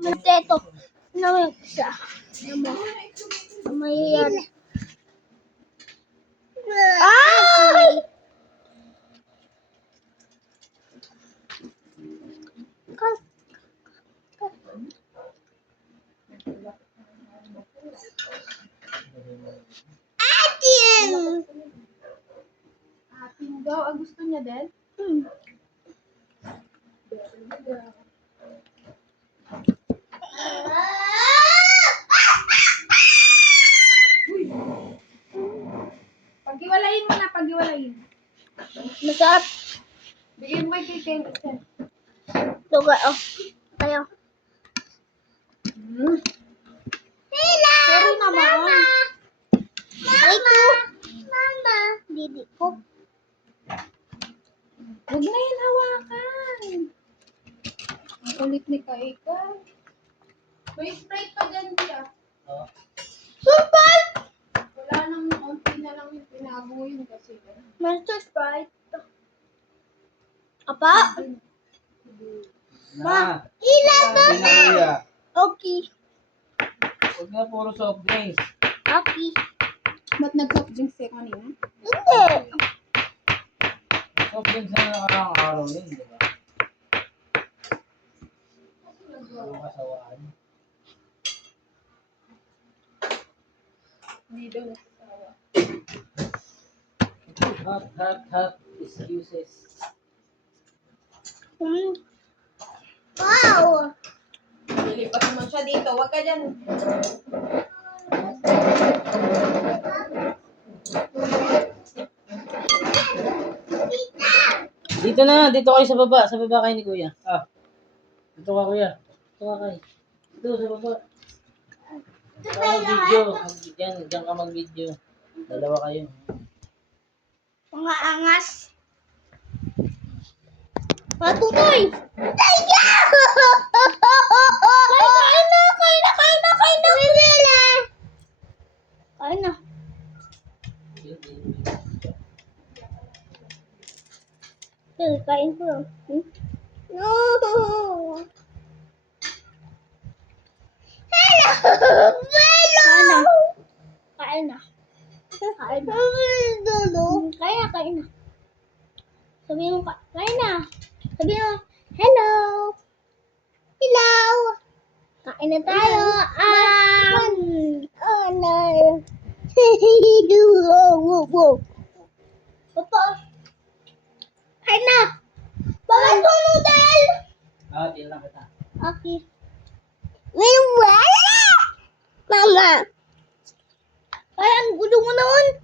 Ito. Naman isa. May yan. Ay! Atin! Atin daw. Ang gusto niya din? Paghiwalayin mo na, paghiwalayin. Masarap. Bigyan mo kay Ken. Tuga, oh. Tayo. Hello! Sorry naman. Mama! Mama! Didi ko. Huwag na yan hawakan. Ang kulit ni Kaika. May Sprite pa dyan siya. Surprise! Wala nang konti na lang yung pinago yun kasi. Mr. Sprite. Apa? Na. Ilan ba? Sabi na kuya. Okay. Huwag na puro soft drinks. Okay. Ba't nag-soft drinks kayo kanina? Hindi. Soft drinks na nakaraang araw yun, di ba? Puro kasawaan. Hindi daw nasasawa. Hot excuses. Wow! Lilipat naman siya dito. Huwag ka dyan. Dito na, dito kayo sa baba. Sa baba kayo ni kuya. Dito ka kuya. Dito ka kayo. Dito sa baba. Mag-video. Diyan ka mag-video. Dalawa kayo. Mga angas. Matutoy! Kain na! Bibili! Kain na. Kain ko. No! Hello! Kain na. Kain na. Kain na. Sabihin mo, kain na. Sabihin mo, hello. Hello. Kain na tayo. Oh no. Papa. Kain na. Bakit po noodle? Tiyan kita. Okay. May wala. Mama. Ay, ang gulo mo naman.